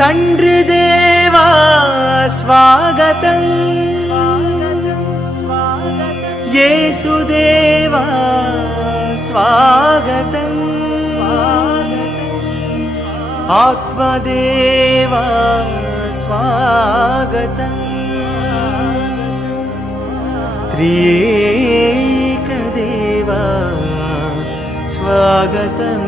తండ్రి దేవా స్వాగతం, యేసుదేవా స్వాగతం, ఆత్మదేవా స్వాగతం, త్రియేకదేవా స్వాగతం.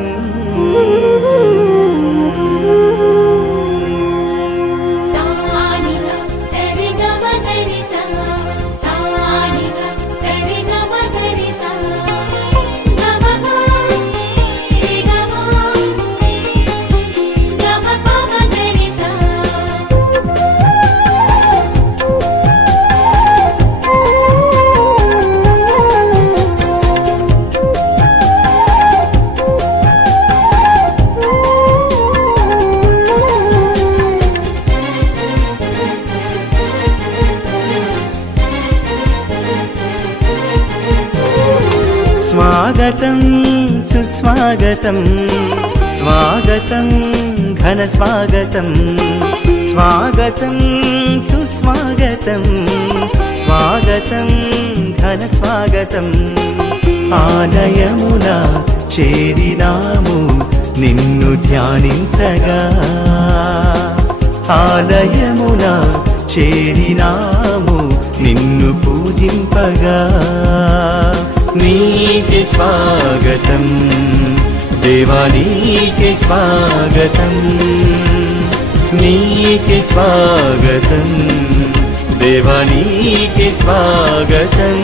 స్వాగతం సుస్వాగతం, స్వాగతం ఘన స్వాగతం, స్వాగతం సుస్వాగతం, స్వాగతం ఘన స్వాగతం. ఆలయమున చేరినాము నిన్ను ధ్యానించగా, ఆలయమున చేరినాము నిన్ను పూజింపగా. నీకే స్వాగతం దేవా, నీకే స్వాగతం, నీకే స్వాగతం దేవా, నీకే స్వాగతం.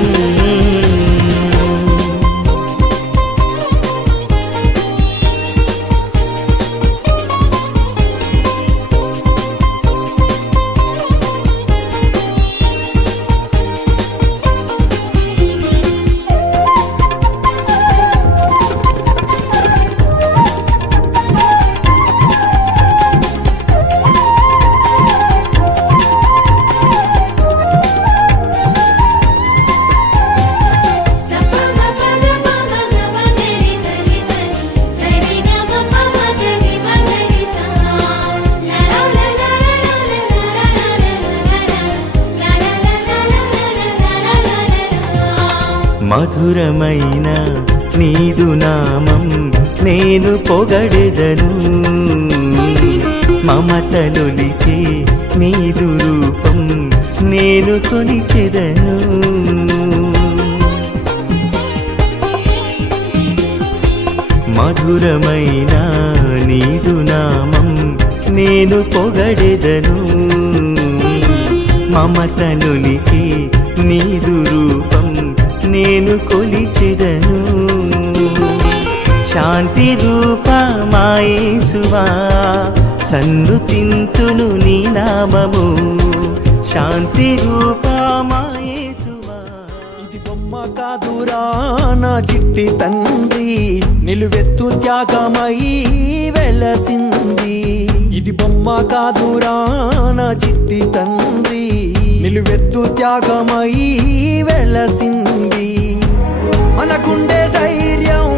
మధురమైన నీదు నామం నేను పొగడెదను, మమతలొలికే నీదు రూపం నేను కొలిచెదను. మధురమైన నీదు నామం నేను పొగడెదను, మమతలొలికే నీదు రూపం నేను కొలిచెదను. శాంతి రూపమా యేసువా సన్నుతింతును నీ నామము, శాంతి రూపమా యేసువా. ఇది బొమ్మ కాదురా నా చిట్టి తండ్రి, నిలువెత్తు త్యాగమై వెలసింది. ఇది బొమ్మ కాదురా నా చిట్టి తండ్రి, నిలువెత్తు త్యాగమై వెలసింది. మనకుండే ధైర్యం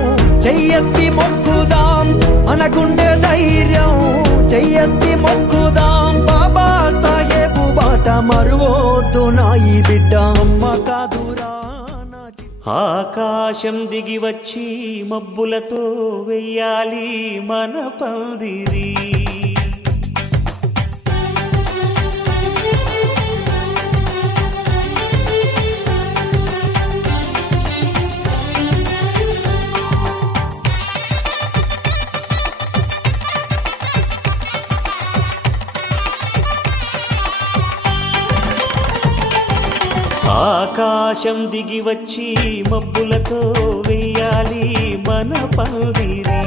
చెయ్యెత్తి మొక్కుదాం, మనకుండే ధైర్యం చెయ్యెత్తి మొక్కుదాం. బాబా సాహెబు బాట మరువొద్దు నా ఈ బిడ్డ, అమ్మ కాదురా. ఆకాశం దిగి వచ్చి మబ్బులతో వెయ్యాలి మన పందిరి, ఆకాశం దిగి వచ్చి మబ్బులతో వెయ్యాలి మన పందిరి.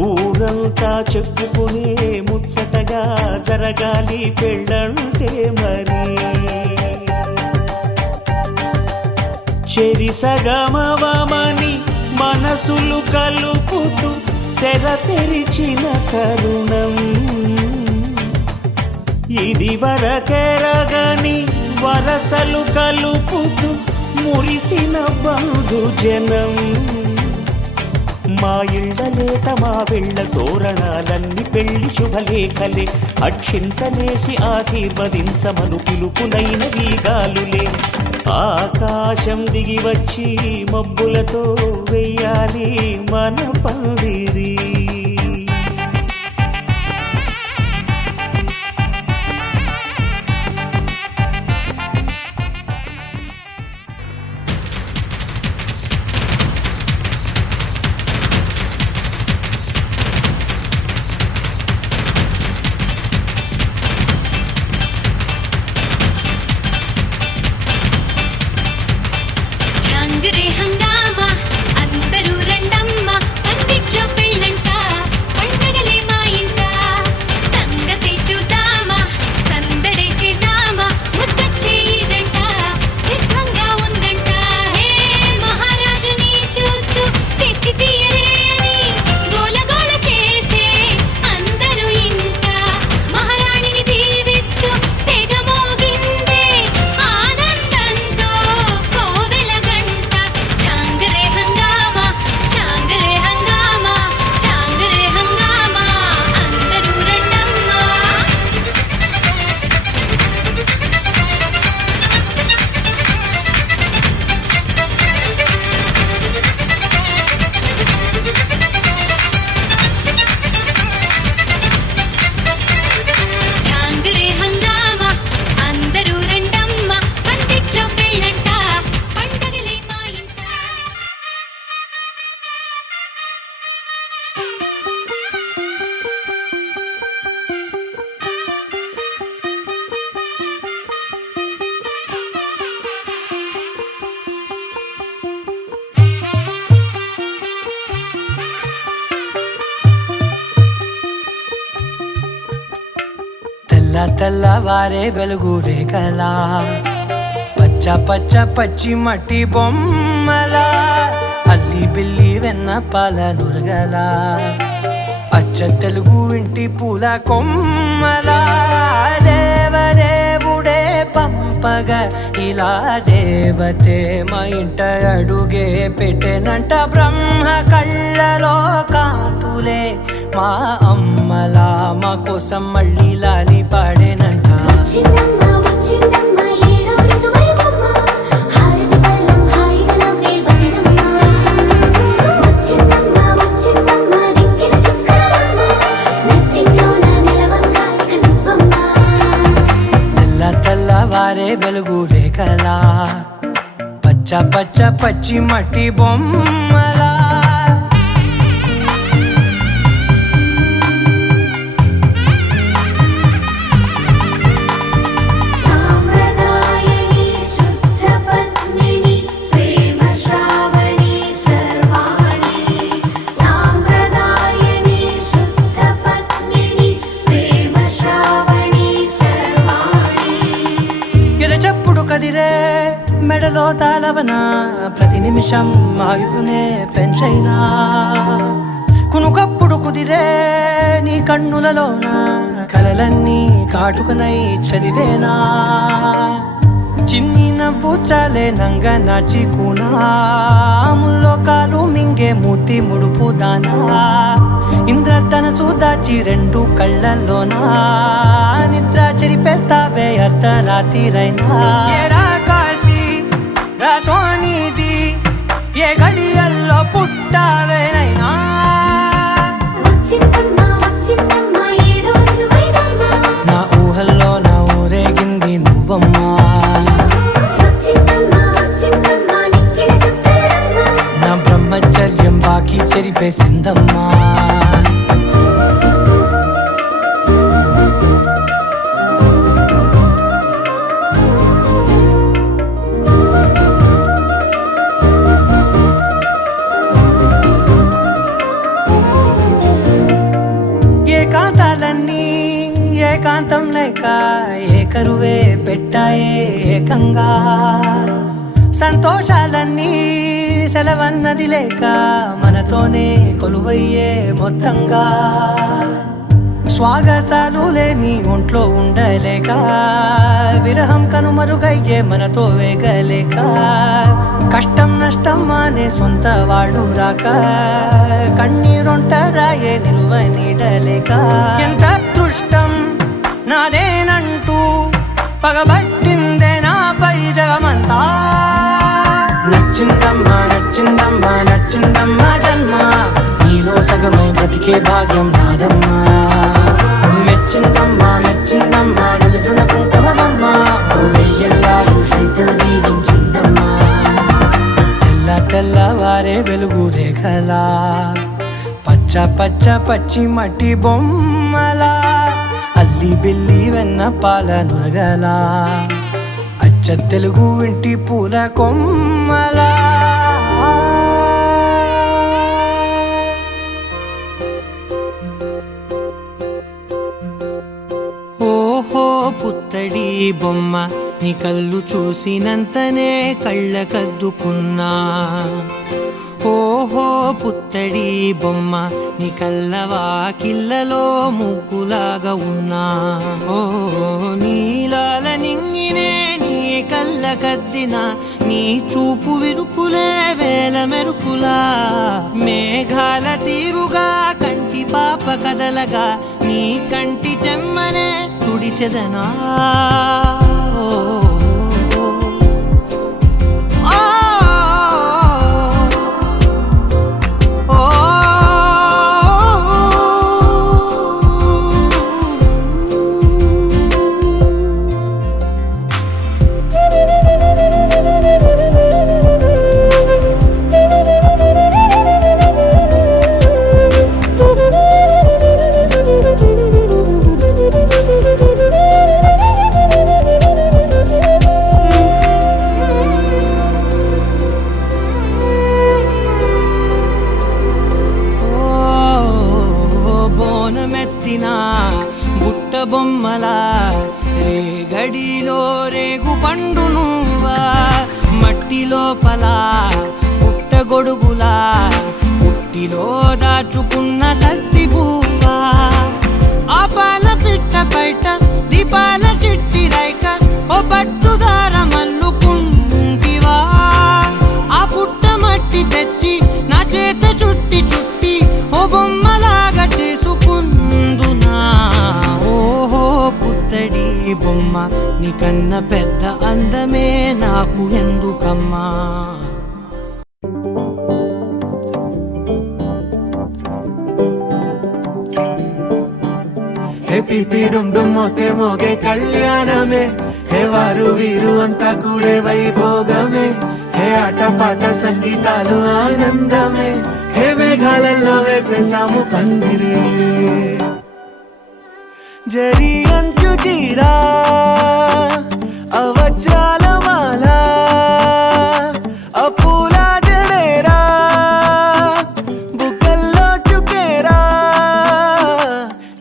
ఊరంతా చెప్పుకునే ముచ్చటగా జరగాలి పెళ్ళంటే మరి. చెరిసగమవమని మనసులు కలుపుతూ తెర తెరిచిన తరుణం ఇది వరకెరగని వరసలు కలుపుతూ మురిసిన బంధుజనం మా ఇళ్ళలేత మా వెళ్ళ తోరణాలన్నీ పెళ్లి శుభలేఖలే అక్షింతలేసి ఆశీర్వదించమను పిలుపునైన వీగాలులే ఆకాశం దిగి వచ్చి మబ్బులతో వెయ్యాలి మన పందిరి చాంగరే హంగామా అందరూ రండమ్మ పందిట్లో పెళ్ళంట పండగలే మా ఇంట సంగతే చూద్దామా సందడే చేద్దామా ముద్దొచ్చే ఈ జంట సిద్ధంగా ఉందంట హే మహారాజుని చూస్తూ దిష్టి తీయరే అని గోలగోల చేసే అందరూ ఇంట మహారాణిని దీవిస్తూ తెగ మోగిందే ఆనందంతో కోవెల గంట చాంగరే హంగామా చాంగరే హంగామా చాంగరే హంగామా అందరూ రండమ్మా చాంగరే హంగామా అందరూ రండమ్మా పందిట్లో పెళ్ళంట పండగలే మా ఇంట తెల్ల తెల్లవారే వెలుగు రేఖలా పచ్చ పచ్చ పచ్చి మట్టి బొమ్మలా అల్లి బిల్లి వెన్న పాల నురగలా అచ్చ తెలుగు ఇంటి పూల కొమ్మలా దేవదేవుడే పంపగా ఇలా దేవతే మా ఇంట అడుగే పెట్టెనంట బ్రహ్మ కళ్ళలో కాంతులే మా అమ్మలా మా కోసం మళ్ళీ లాలి పాడేనంట వచ్చిందమ్మా వచ్చిందమ్మా ఏడో ఋతువైవమ్మా హారతి పళ్ళం హాయిగా నవ్వే వదినమ్మా వచ్చిందమ్మా వచ్చిందమ్మా నెక్కిన చుక్కలమ్మ నెట్టింట్లోన నిలవంగా ఇక నువ్వమ్మా తెల్ల తెల్లవారే వెలుగు రేఖలా పచ్చ పచ్చ పచ్చి మట్టి బొమ్మలా సాంప్రదాయని శుద్ధ పద్మిని ప్రేమ శ్రావణి సర్వాణి సాంప్రదాయని శుద్ధ పద్మిని ప్రేమ శ్రావణి సర్వాణి ఎరచప్పుడు కదిరే మెడలో తాళవన ప్రతి నిమిషం ఆయుధునే పెంచైనా కునుకప్పుడు కుదిరే నీ కన్నులలోన కలలన్నీ కాటుకనై చదివేనా చిన్ని నవ్వు చాలే నంగ నాచి ముల్లోకాలు మింగే మూతి ముడుపు దానా ఇంద్రధనసు దాచి రెండు కళ్ళల్లోనా నిద్ర చెరిపేస్తావే అర్ధరాత్రిరైనా ఏరా కాశీ రా సోనిది ఏ గడియల్లో పుట్టావేనైనా వచ్చిందమ్మా వచ్చిందమ్మా ఏడో ఋతువైవమ్మా నా ఊహల్లో నా ఊరేగింది నువ్వమ్మా వచ్చిందమ్మా వచ్చిందమ్మా నెక్కిన చుక్కలమ్మ నా బ్రహ్మచర్యం బాకీ చెరిపేసిందమ్మా ఏకాంతాలన్నీ ఏకాంతం లేక ఏకరువే పెట్టాయే ఏకంగా సంతోషాలన్నీ సెలవన్నది లేక మన మనతోనే కొలువయ్యే మొత్తంగా స్వాగతాలు లేని ఒంట్లో ఉండలేక విరహం కనుమరుగయ్యే మనతో వేగలేక కష్టం నష్టం అనే సొంత వాళ్ళు రాక కన్నీరొంటరాయే నిలువ నీడలేక ఎంత అదృష్టం నాదేనంటూ పగబట్టిందే నాపై జగమంతా నచ్చిందమ్మా నచ్చిందమ్మా నచ్చిందమ్మా జన్మ నీలో సగమై బ్రతికే భాగ్యం నాదమ్మా మెచ్చిందమ్మా మెచ్చిందమ్మా నిలుచున కుంకుమమ్మా వెయ్యల్లా షంటులు దీవించిందమ్మా తెల్ల తెల్లవారే వెలుగు రేఖలా పచ్చ పచ్చ పచ్చి మట్టి బొమ్మలా అల్లి బిల్లి వెన్న పాల నురగలా అచ్చ తెలుగు ఇంటి పూల కొమ్మలా ఓహో పుత్తడి బొమ్మ నీ కళ్ళు చూసినంతనే కళ్ళకద్దుకున్నా ఓహో పుత్తడి బొమ్మ నీ కళ్ళవాకిళ్ళలో ముగ్గులాగా ఉన్నా ఓ నీలాల నింగినే నీ కళ్ళకద్దిన నీ చూపు విరుపులే వేల మెరుపులా మేఘాల తీరుగా కంటి పాప కదలగా నీ కంటి చెమ్మనే తుడిచెదనా బుట్ట బొమ్మలా రేగడిలో రేగు పండు నువ్వా మట్టి లోపల పుట్ట గొడుగులా పుట్టిలో దాచుకున్న సత్తి పువ్వా ఆ పాల పిట్ట బయట దీపాల చిట్టి రైక ఓ పట్టుదార మల్లుకుంటివా ఆ పుట్ట మట్టి తెచ్చి నా చేత చుట్టి చుట్టి ఓ బొమ్మలాగా చేసుకుందునా ఓహో పుత్తడి బొమ్మ నీకన్న పెద్ద అందమే నాకు ఎందుకమ్మా పిపిడుం మోతే మోగే కళ్యాణమే హే వారు వీరు అంతా కూడే వైభోగమే హే ఆటపాట సంగీతాలు ఆనందమే హే మేఘాలలో వేసేసాము పందిరి జరి అంచు చీరా అవజ్రాల మాల అపూల జడేరా బుగ్గల్లో చుకేరా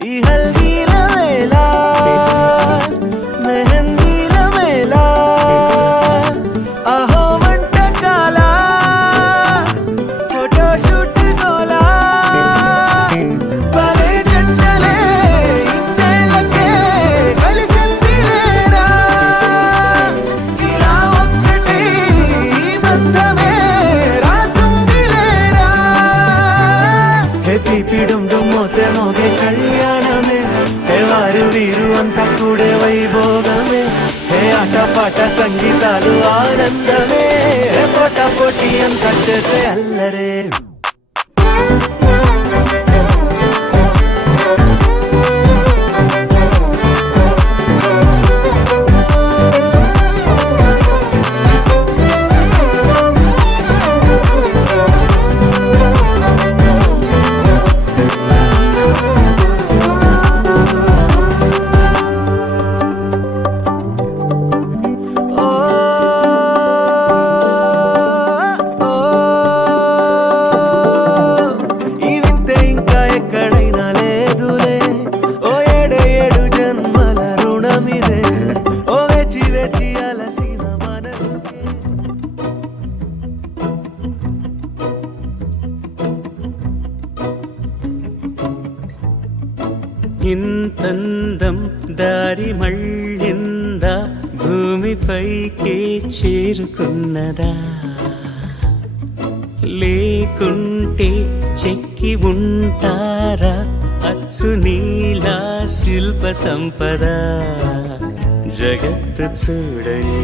ఈ హల్దీల వేళ మెహందీల వేళ అహో వంటకాల ఫోటోషూట్ గోలా భలే జంటలే ఇన్నేళ్ళకే కలిసింది లేరా ఇలా ఒక్కటి బంధమే రాసుంది లేరా హే పిపిడుం మోతే మోగే కళ్యాణమే హే వారు వీరు అంతా కూడే వైభోగమే హే ఆటపాట సంగీతాలు ఆనందమే హే పోటా పోటీ అంతా చేసే అల్లరే ఇంతందం దారి మళ్ళిందా భూమిపైకే చేరుకున్నదా లేకుంటే చెక్కి ఉంటారా అచ్చు నీలా శిల్ప సంపద జగత్తు చూడని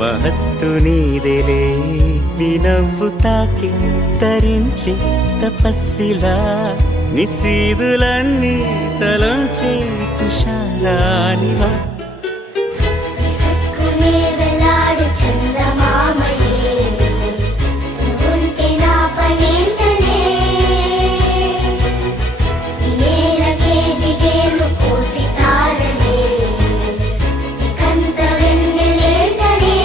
మహత్తు నీదేలే నీ నవ్వు తాకి తరించి తపస్సిలా నిశీదులన్నీ తలంచే తుషారానివా విసుక్కునే వెలాడు చందమామయే నువ్వుంటే నా పనేంటనే ఈ నేలకే దిగేను కోటి తారలే నీకంత వెన్నెలేంటనే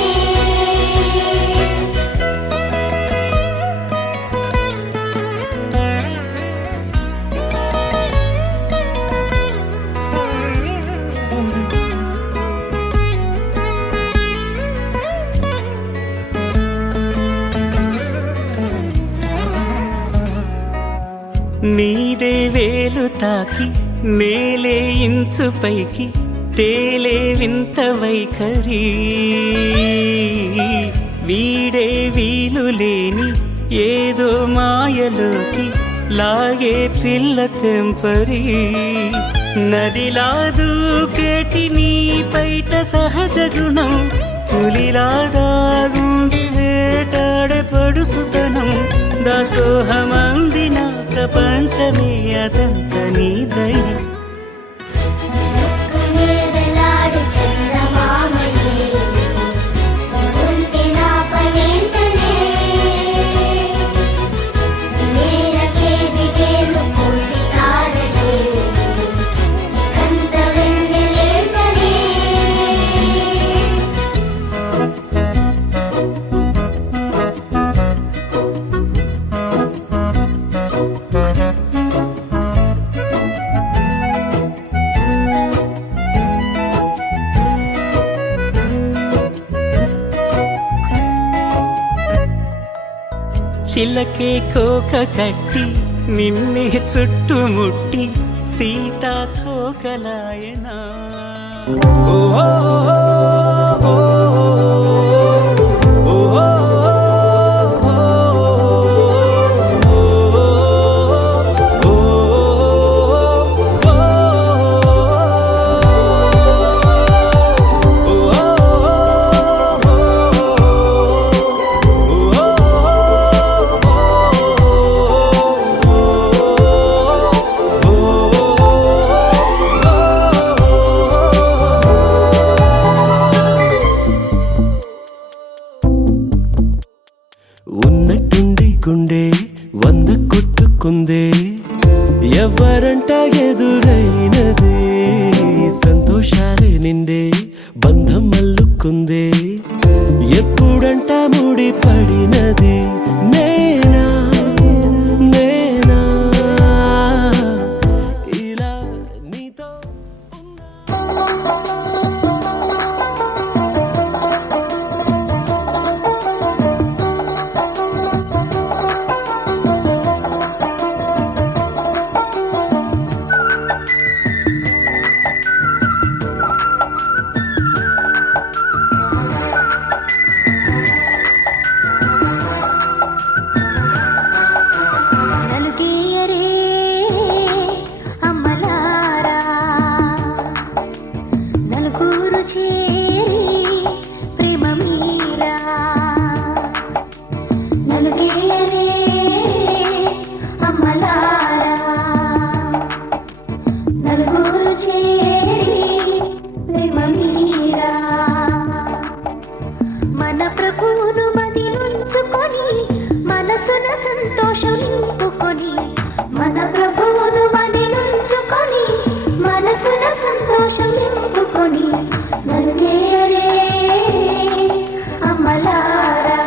నీదే వేలు తాకి నేలే ఇంచు పైకి తేలే వింత వైఖరి వీడే వీలు లేని ఏదో మాయలోకి లాగే పిల్ల తెంపరి నదిలా దూకేటి నీ పైట సహజ గుణం పులిలాదాగుండి వేటాడే పడుసుతనం దాసోహమందిన ప్రపంచమే అదంత నీ దయ విసుక్కునే వెలాడు చందమామయే నువ్వుంటే నా పనేంటనే ఈ నేలకే దిగేను కోటి తారలే నీకంత వెన్నెలేంటనే చిలకే కోక కట్టి నిన్నే చుట్టుముట్టి సీతాకోకలాయనా ఓ ఉన్నట్టుండి గుండె 100 కొట్టుకుందే ఎవరంట ఎదురైనదే సంతోషాలే నిండే బంధం అల్లుకుందే ఎప్పుడంట ముడి పడినది నేనా నేనా ఇలా నీతో నలుగేయరే అమ్మలారా నలుగురు చేరి ప్రేమ మీరా నలుగేయరే అమ్మలారా నలుగురు చేరి ప్రేమ మీరా మన ప్రభువును మదినుంచుకొని మనసున సంతోషం నింపుకొని మన ప్రభువును మదినుంచుకొని మనసున సంతోషం నింపుకొని నలుగేయరే అమ్మలారా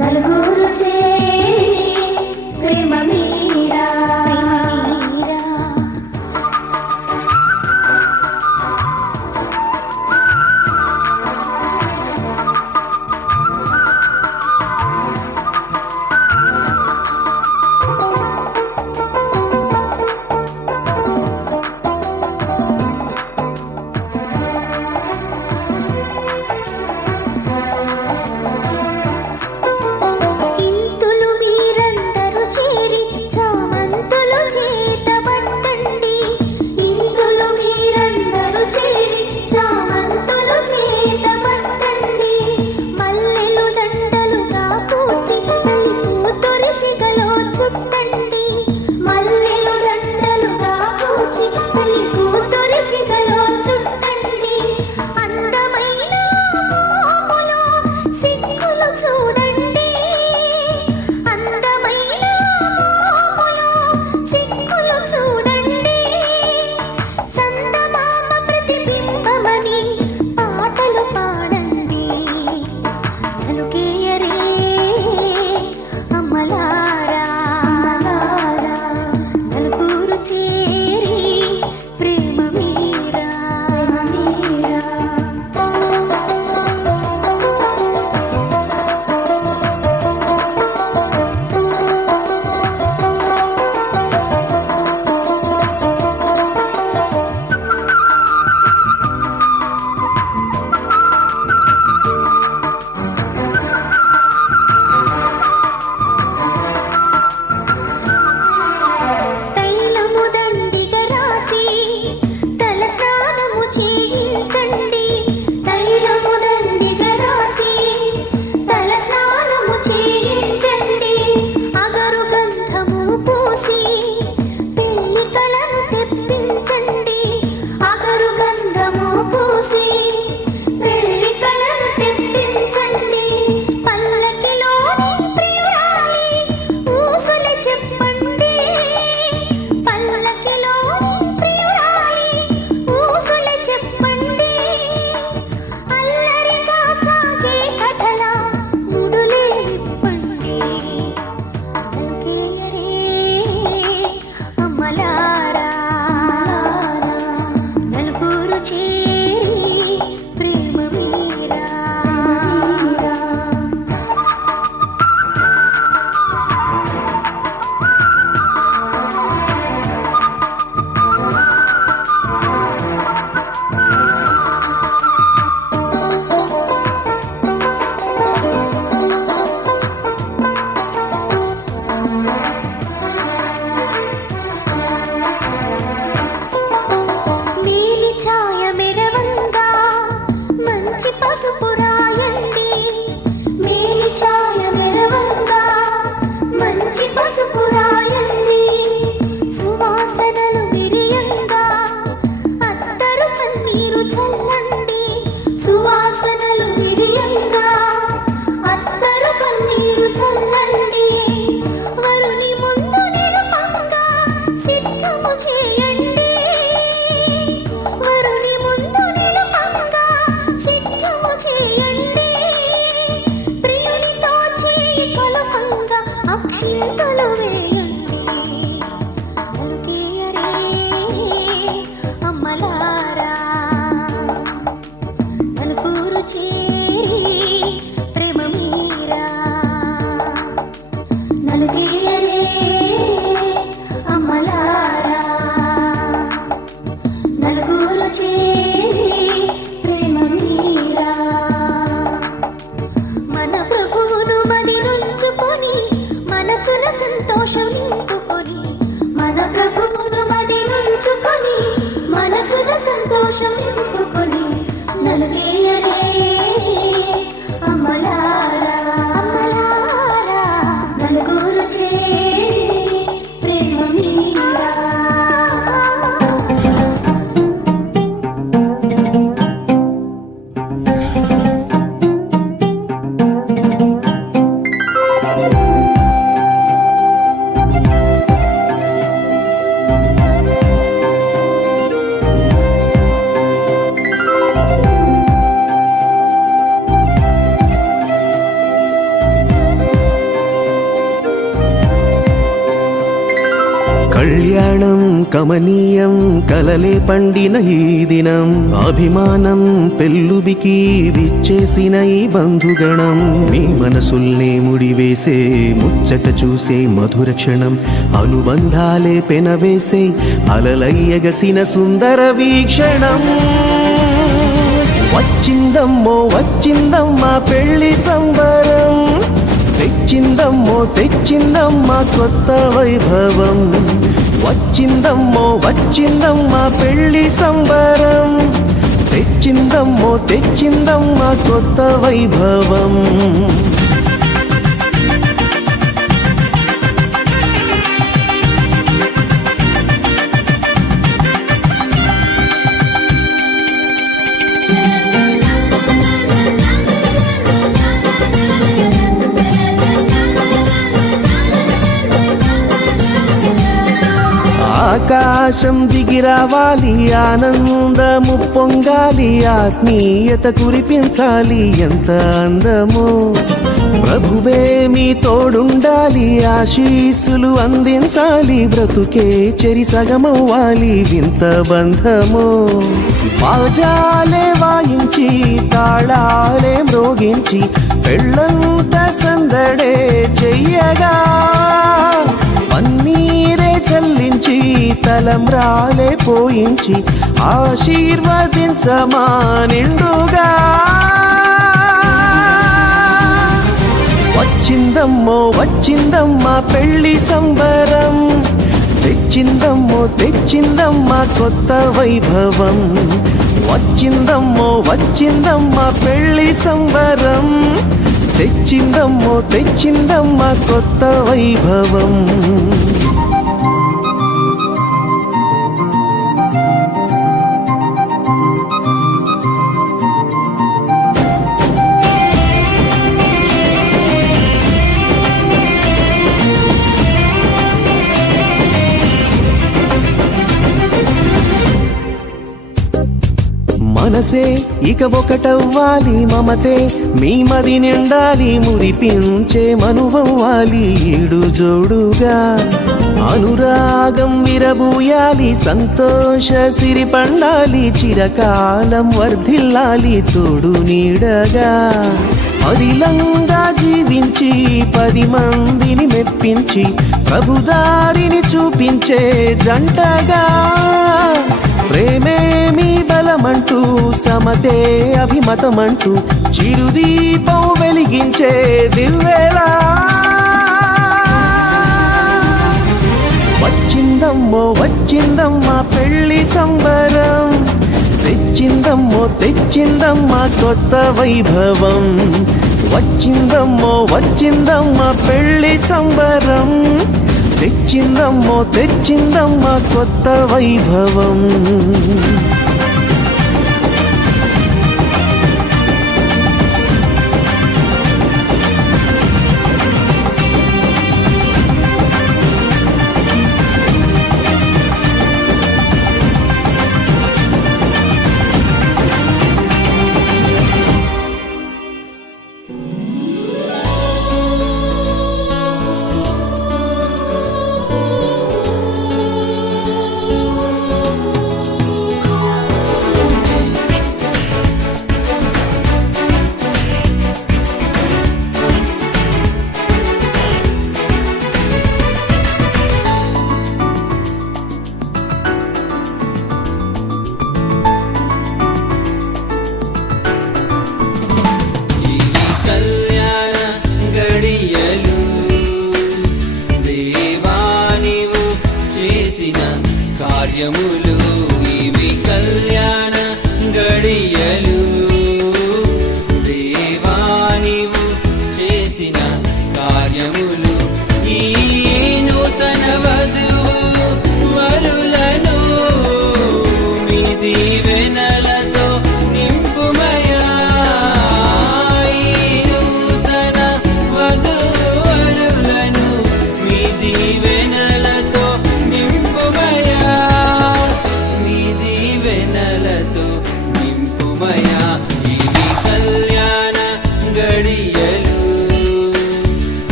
నలుగురు చేరి ప్రేమ మీరా కళ్యాణం కమనీయం కలలే పండిన ఈ దినం అభిమానం పెల్లుబికి విచ్చేసిన ఈ బంధుగణం మీ మనసుల్నే ముడివేసే ముచ్చట చూసే మధుర క్షణం అనుబంధాలే పెనవేసే అలలయ్యగసిన సుందర వీక్షణం వచ్చిందమ్మో వచ్చిందమ్మా పెళ్లి సంబరం తెచ్చిందమ్మో తెచ్చిందమ్మా కొత్త వైభవం వచ్చిందమ్మో వచ్చిందమ్మా పెళ్లి సంబరం తెచ్చిందమ్మో తెచ్చిందమ్మా కొత్త వైభవం ఆకాశం దిగిరావాలి ఆనందము పొంగాలి ఆత్మీయత కురిపించాలి ఎంత అందమో ప్రభువే మీ తోడుండాలి ఆశీస్సులు అందించాలి బ్రతుకే చెరి సగమవ్వాలి వింత బంధమో బాజాలే వాయించి తాళాలే మ్రోగించి పెళ్ళంత సందడే చెయ్యగా పన్నీరే చల్లించి తలంబ్రాలే పోయించి ఆశీర్వదించమా నిండుగా వచ్చిందమ్మో వచ్చిందమ్మా పెళ్లి సంబరం తెచ్చిందమ్మో తెచ్చిందమ్మా కొత్త వైభవం వచ్చిందమ్మో వచ్చిందమ్మా పెళ్లి సంబరం తెచ్చిందమ్మో తెచ్చిందమ్మా కొత్త వైభవం మనసే ఇక ఒకటవ్వాలి మమతే మీ మది నిండాలి మురిపించే మనువవ్వాలి ఈడు జోడుగా అనురాగం విరబూయాలి సంతోష సిరి పండాలి చిరకాలం వర్ధిల్లాలి తోడు నీడగా అదిలంగా జీవించి 10 మందిని మెప్పించి ప్రభుదారిని చూపించే జంటగా ప్రేమే మీ బలమంటూ సమతే అభిమతమంటూ చిరుదీపం వెలిగించే దివ్వెలా వచ్చిందమ్మో వచ్చిందమ్మా పెళ్లి సంబరం తెచ్చిందమ్మో తెచ్చిందమ్మా కొత్త వైభవం వచ్చిందమ్మో వచ్చిందమ్మా పెళ్లి సంబరం తెచ్చిందమ్మో తెచ్చిందమ్మా కొత్త వైభవం కార్యములు ఇవి కళ్యాణ గడియలు దేవానివు చేసిన కార్యములు ఈ నూతన వధువు వరులను మీ దీవెనలతో నింపుమయా ఈ నూతన వధువు వరులను మీ దీవెనలతో నింపుమయా మీ దీవెనలతో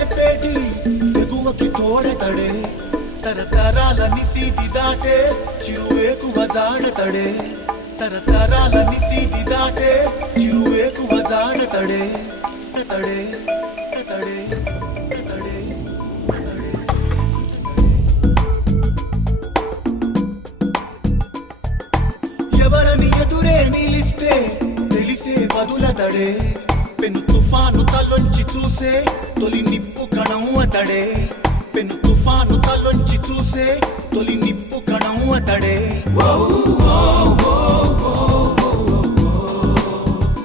చెప్పేటి ఎగువకి తోడెతడే తరతరాల నిసీతి దాటే చిరువేకువ జాడతడే తరతరాల నిసీతి దాటే చిరువేకువ జాడతడే తడే తడే తడే తడే ఎవరని ఎదురే నిలిస్తే తెలిసే బదులతడే పెను తుఫాను తలొంచి చూసే తొలి నిప్పు కణం అతడే పెను తుఫాను తలొంచి చూసే తొలి నిప్పు కణం అతడే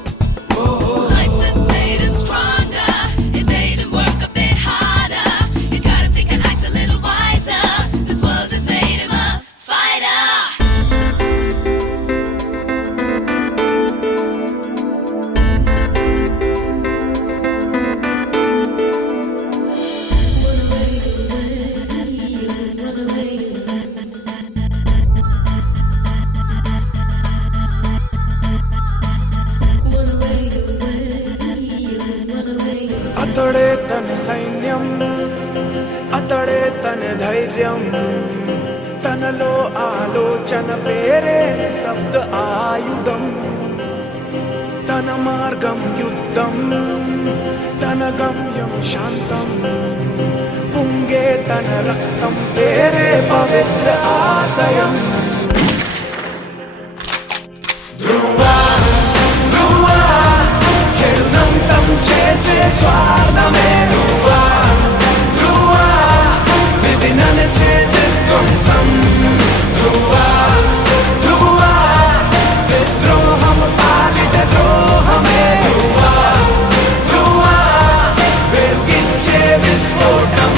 Life has made him stronger. It made him work a bit harder. He got him thinking, act a little wiser. This world has made him a fighter. అతడే తన సైన్యం అతడే తన ధైర్యం తనలో ఆలోచన పేరే నిశ్శబ్ద ఆయుధం తన మార్గం యుద్ధం తన గమ్యం శాంతం పొంగే తన రక్తం పేరే పవిత్ర ఆశయం చెడునంతం చేసే స్వార్థమే ధ్రువా ధ్రువా విధి నడిచే విధ్వంసం ధ్రువా ధ్రువా విద్రోహం పాలిట ద్రోహమే ధ్రువా ధ్రువా వెలుగిచ్చే విస్ఫోటం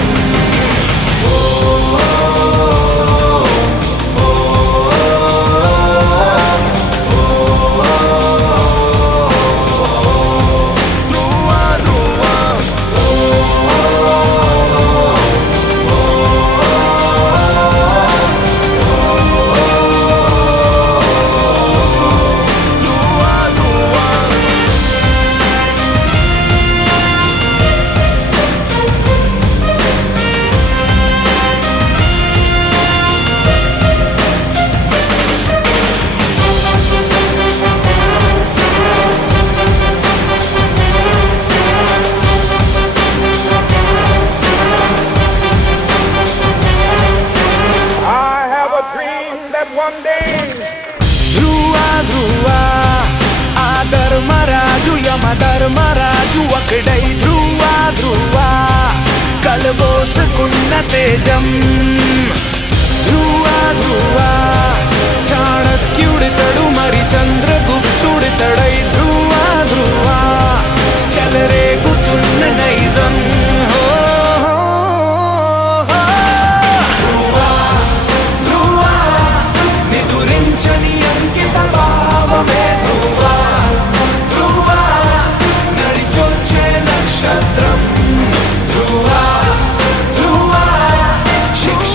ధ్రువా ధ్రువా ఆ ధర్మరాజు యమధర్మరాజు ఒకడై ధ్రువా ధ్రువా కలబోసుకున్న తేజం ధ్రువా ధ్రువా చాణక్యుడితడు మరి చంద్రగుప్తుడితడై ధ్రువా ధ్రువా చెలరేగుతున్న నైజం నిదురించని అంకిత భావమే ధ్రువా ధ్రువా నడిచొచ్చే నక్షత్రం ధ్రువా ధ్రువా శిక్ష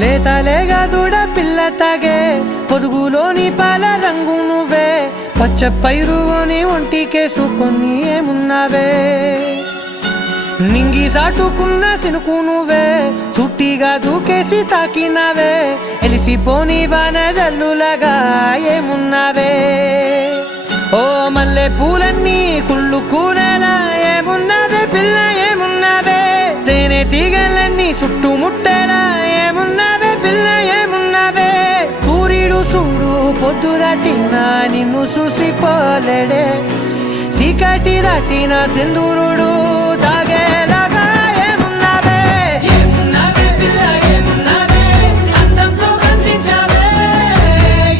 లేతలేగా దూడ పిల్ల తాగే పొదుగులోని పాల రంగు నువ్వే పచ్చ పైరుని ఒంటికేసుకొని ఏమున్నావే నింగి సాటుకున్న సినుకు నువ్వే చుట్టిగా దూకేసి తాకినావే ఎలిసిపోని వాన జల్లులగా ఏమున్నావే ఓ మల్లె పూలన్నీ కుళ్ళు కూరలా ఏమున్నావే పిల్ల ఏమున్నావే తేనె తీగలన్నీ చుట్టుముట్టేలా ఏమున్నావే పిల్ల ఏమున్నావే సూర్యుడు చూడు పొద్దురాటిన నిన్ను చూసిపోలేడే చీకటి దాటిన సింధూరుడు దాగేలాగా ఏమున్నావే ఏమున్నావే పిల్ల ఏమున్నావే అందంతో కనిపించావే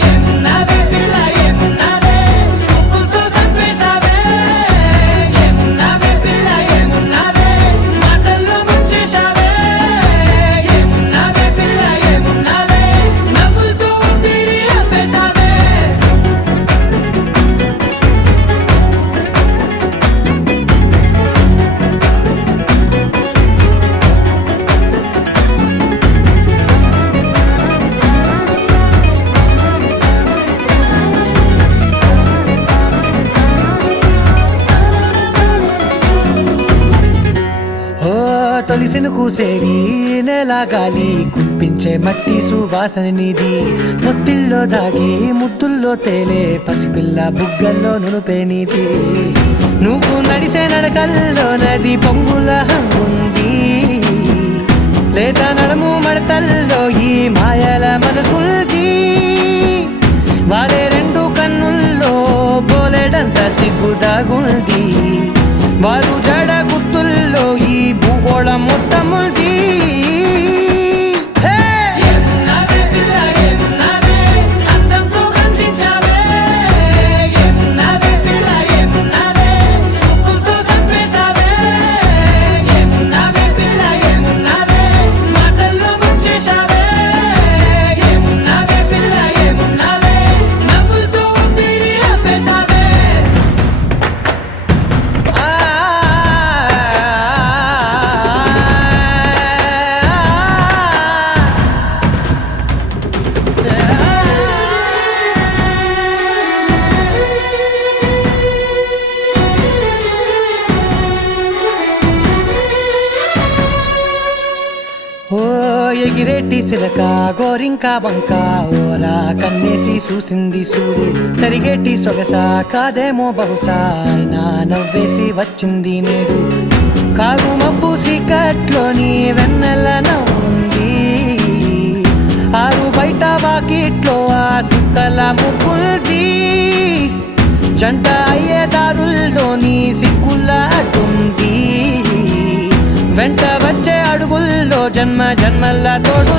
ఏమున్నావే పిల్ల ఏమున్నావే సుక్కుతో చంపేశావే ఏమున్నావే పిల్ల ఏమున్నావే మాటల్లో ముంచేశావే ఏమున్నావే పిల్ల ఏమున్నావే నవ్వులతో ఊపిరి ఆపేశావే ఓ తొలిసిన కూసేగి నెల గాలి కుప్పించే మట్టి సువాసన నీది ముత్తిల్లో దాగి ముత్తుల్లో తేలే పసిపిల్ల బుగ్గల్లో నునుపే నీది నువ్వు నడిసే నడకల్లో నది పొంగుల హంగుంది లేదా నడుము మడతల్లో ఈ మాయల మనసుల్ది వారే రెండు కన్నుల్లో బోలెడంత సిగ్గుదాగుంది వారు జడ గుర్తుల్లో ఈ భూగోళం మొత్తముల్ది ఏమున్నావే పిల్ల ఏమున్నావే అందంతో కనిపించావే ఏమున్నావే పిల్ల ఏమున్నావే సుక్కుతో చంపేశావే ఏమున్నావే పిల్ల ఏమున్నావే మాటల్లో ముంచేశావే ఏమున్నావే పిల్ల ఏమున్నావే నవ్వులతో ఊపిరి ఆపేశావే ఓ ఎగిరేటి సిలక గోరింక వంక ఓరా కన్నేసి చూసింది చూడు తరిగేటి సొగస కాదేమో బహుశా అయినా నవ్వేసి వచ్చింది నేడు కారు మబ్బు సీకట్లోని వెన్నెల నవ్వుంది ఆరు బయట వాకిట్లో ఆ సుక్కల ముగ్గుల్ది జంట అయ్యే దారుల్లోని సిగ్గుల అడ్డుంది వెంట వచ్చే అడుగుల్లో జన్మ జన్మల తోడు